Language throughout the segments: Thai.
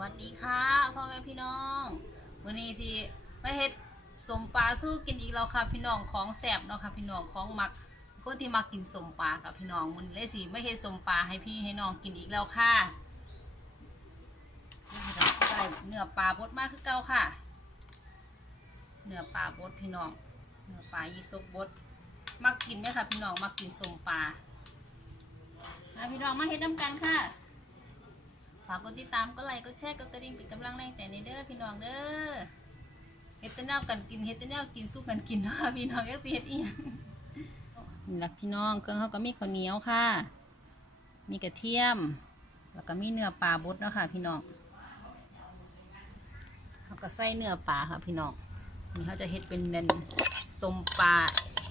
วัสดีค่ะพ่อแม่พี่น้องวันนี้สิมาเฮ็ดสมปลาสู้กินอีกแล้วค่ะพี่น้องของแสบเนาะค่ะพี่น้องของมักคนที่มักกินสมปลาค่ะพี่น้องวันนี้เลยสิมาเฮ็ดสมปลาให้พี่ให้น้องกินอีกแล้วค่ะนี่เนื้อปลาบดมากคือเก่าค่ะ เนื้อปลาบดพี่น้องเนื้อปลายีสกบดมักกินไหมค่ะพี่น้องมักกินสมปลามาพี่น้องมาเฮ็ดน้ำกันค่ะ ฝากกดติดตามก็ไลค์ก็แชร์ก็กระดิ่งเป็นกำลังแรงใจในเด้อพี่น้องเด้อเฮ็ดแตะแนวกันกินเฮ็ดแตแนวกินสู้กันกินเนาะพี่น้องก็สิเฮ็ดอีหยังนี่ล่ะพี่น้องเครื่องเขาก็มีข้าวเหนียวค่ะ มีกระเทียม แล้วก็มีเนื้อปลาบดเนาะค่ะ พี่น้องเขาก็ใส่เนื้อปลาค่ะ พี่น้องนี่เขาจะเฮ็ดเป็นเนนสมปลา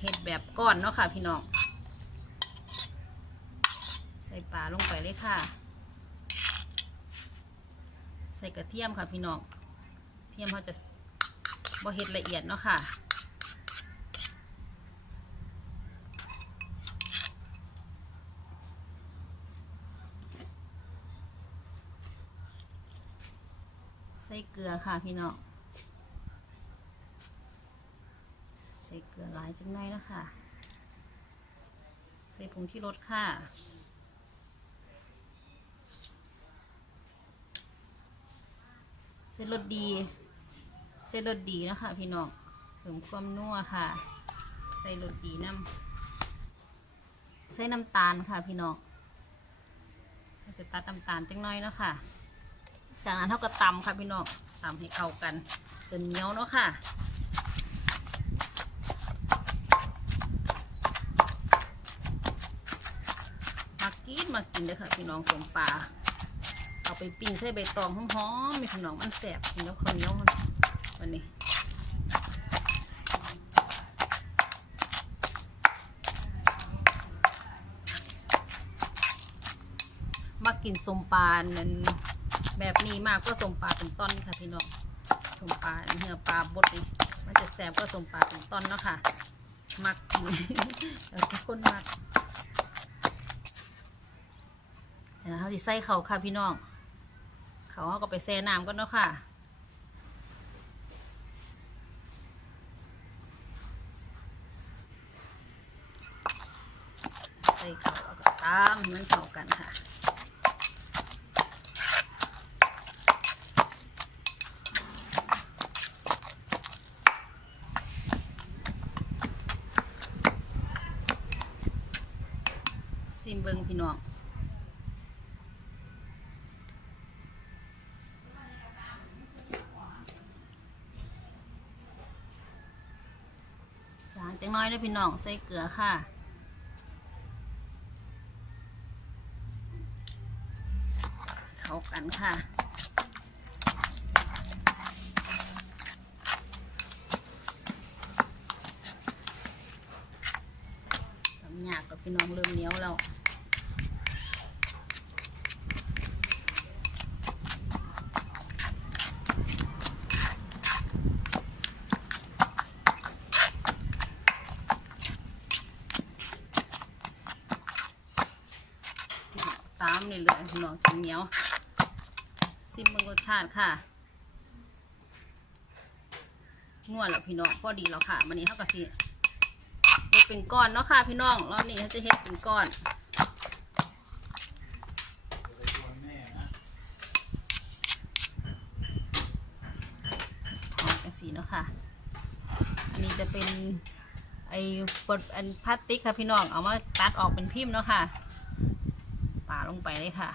เฮ็ดแบบก้อนเนาะค่ะ พี่น้องใส่ปลาลงไปเลยค่ะ ส่กระเทียมค่ะพี่น้องเทียมเขาจะบ่เฮ็ดละเอียดเนาะค่ะใส่เกลือค่ะพี่น้องใส่เกลือหลายจังไงแล้วค่ะใส่ผงที่รสค่ะ เส้นรสดี เส้นรสดีนะคะพี่น้องเพิ่มความนัวค่ะ ใส่รสดีน้ำใส่น้ำตาลค่ะพี่น้องจะตัดน้ำตาลจังน้อยเนาะค่ะ จากนั้นเท่ากับตำค่ะพี่น้องตำให้เข้ากัน จนเหนียวเนาะค่ะมากินมากินเลยค่ะพี่น้องสมปลา เอาไปปิ้งใส่ใบตองหอมๆมีขนมมันแสบกินแล้วข้าวเหนียวมันวันนี้มากินสมปานั่นแบบนี้มากก็สมปลาเป็นต้นนี่ค่ะพี่น้องสมปลาเนื้อปลาบดนี่มันจะแสบก็สมปลาเป็นต้นเนาะค่ะ มักกินแล้วทุกคนมักเดี๋ยวเขาจะใส่เขาค่ะพี่น้อง เขาเอาก็ไปแช่น้ำกันเนาะค่ะ ใส่เขาก็ตามมันเข้ากันค่ะซิมเบิงพี่น้อง จางจังน้ อยด้วยพี่น้องใส่เกลือค่ะเข้ากันค่ะทำยากกับพี่น้องเริ่มเหนียวแล้ว ตามนี่เลยพี่น้ องกินเหนียวซิมมืองรสชาติค่ะนวดแล้วพี่น้องพอดีแล้วค่ะวันนี้เท่ากับสิเฮ็ดเป็นก้อนเนาะค่ะพี่น้องรอบนี้เขาจะเฮ็ดเป็นก้อนเอาจังสีเนาะค่ะ อันนี้จะเป็นไอ้ปดอันพลาสติกค่ะพี่น้อง เอามาตัดออกเป็นพิมพ์เนาะค่ะป่าลงไปเลยค่ะ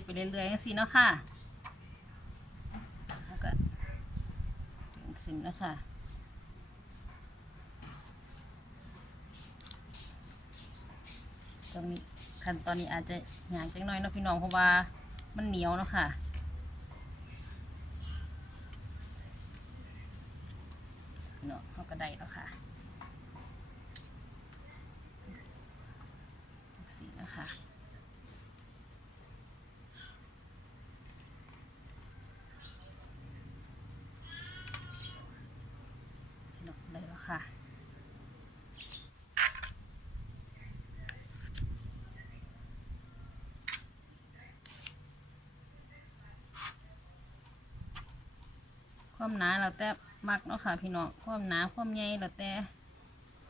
ดไปเรื่อยๆจังซี่เนาะค่ะแล้วก็ดึงขึ้นนะค่ะตรงนี้ขั้นตอนนี้อาจจะหยางจังน้อยเนาะพี่น้องเพราะว่ามันเหนียวเนาะค่ะเนาะเขาก็ได้แล้วค่ะสีนะคะเนาะได้แล้วค่ะ ความหนาเราแต่มักเนาะค่ะพี่น้องความหนาความใหญ่เราแต่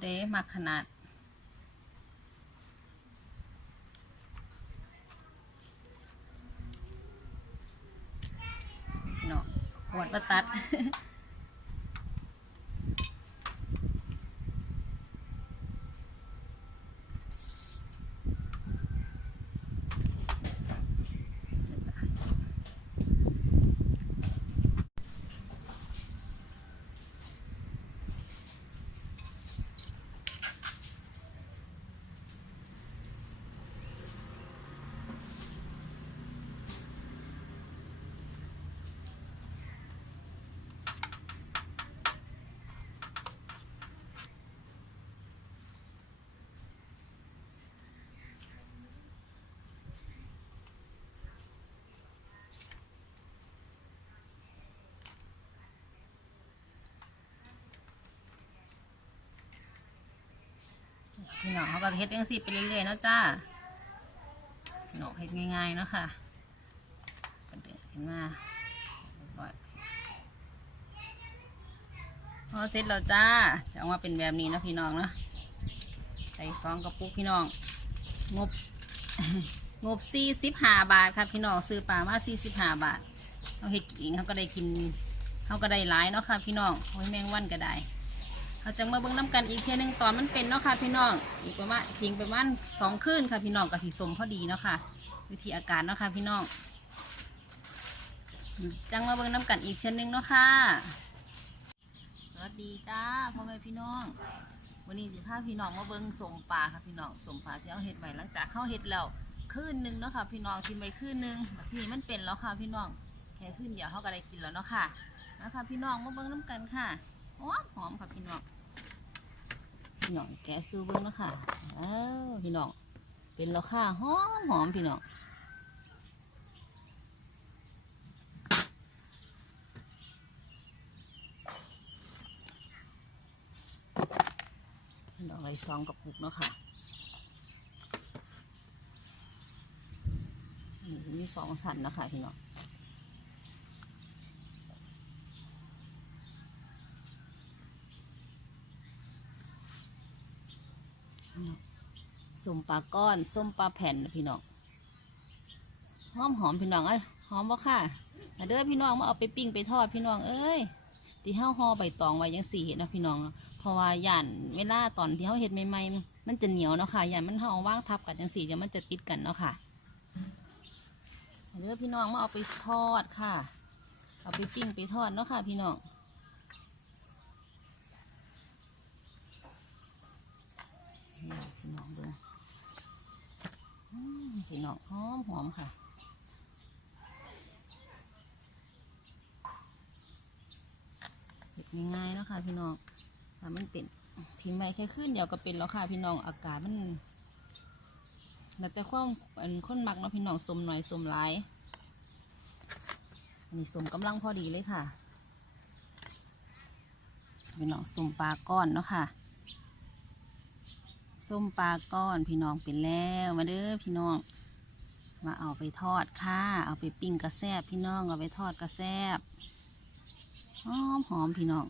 เดมักขนาดพี่น้องวดประตัด พี่น้องเขาก็เฮ็ดจังซี่ไปเรื่อยๆเนาะจ้าพี่น้องเฮ็ดง่ายๆเนาะค่ะก็เดือดขึ้นมาบร้อยพอเสร็จแล้วจ้าจะออกมาเป็นแบบนี้นะพี่น้องเนาะใส่ซองกระปุกพี่น้อง งบ งบสี่สิบห้าบาทครับพี่น้องซื้อปลามาสี่สิบห้าบาทเขาเฮ็ดกินเขาก็ได้กินเขาก็ได้หลายเนาะค่ะพี่น้องโอ้ยแมงวันก็ได้ เราจะมาเบิ่งน้ำกันอีกเทียหนึงตอนมันเป็นเนาะค่ะพี่น้องอีกประมาณทิ้งประมาณสองคืนค่ะพี่น้องกับสีสมพอดีเนาะค่ะ วิธีอาการเนาะค่ะพี่น้องจังมาเบิ่งน้ำกันอีกเทียหนึงเนาะค่ะสวัสดีจ้าพ่อแม่พี่น้อง วันนี้สิพาพี่น้องมาเบิ่งสมปลาค่ะพี่น้องสมปลาที่เอาเห็ดไว้หลังจากเข้าเห็ดแล้วคืนหนึงเนาะค่ะพี่น้องทิ้งไว้คืนหนึงบัดทีนี้มันเป็นแล้วค่ะพี่น้องแค่คืนเดียวเขาก็ได้กินแล้วเนาะค่ะนะคะพี่น้องมาเบิ่งน้ำกันค่ะหอมหอมค่ะพี่น้อง พี่น้องแกะซื้อเบิ้งเนาะค่ะเอ้าพี่น้องเป็นราคาหอมหอมพี่น้องพี่น้องไรซองกับปุกเนาะค่ะนี่สองสันนะคะพี่น้อง ส้มปลาก้อนส้มปลาแผ่นพี่น้องหอมหอมพี่น้องเอ้ยหอมบ่ค่ะเด้อพี่น้องมาเอาไปปิ้งไปทอดพี่น้องเอ้ยที่เฮาห่อใบตองไว้ยังสี่เห็นนะพี่น้องเพราะว่าย่านเวลาตอนที่เฮาเฮ็ดใหม่ๆมันจะเหนียวเนาะค่ะย่านมันเฮาเอาว่างทับกันจังสี่เดี๋ยวมันจะติดกันเนาะค่ะเด้อพี่น้องมาเอาไปทอดค่ะ เอาไปปิ้งไปทอดเนาะค่ะ พี่น้อง นี่พี่น้องดูอืม พี่น้องหอมหอมค่ะเฮ็ดง่ายๆเนาะค่ะพี่น้องถ้ามันเป็นทิ้งไว้แค่ขึ้นเดียวก็เป็นแล้วค่ะพี่น้องอากาศมันแล้วแต่ความเป็นคนมักเนาะพี่น้องสมหน่อยสมหลายนนี้สมกำลังพอดีเลยค่ะพี่น้องสมปลาก้อนเนาะค่ะส้มปลาก้อนพี่น้องเป็นแล้วมาเด้อพี่น้อง มาเอาไปทอดค่ะ เอาไปปิ้งกระแซบพี่น้องเอาไปทอดกระแซบหอมหอมพี่น้อง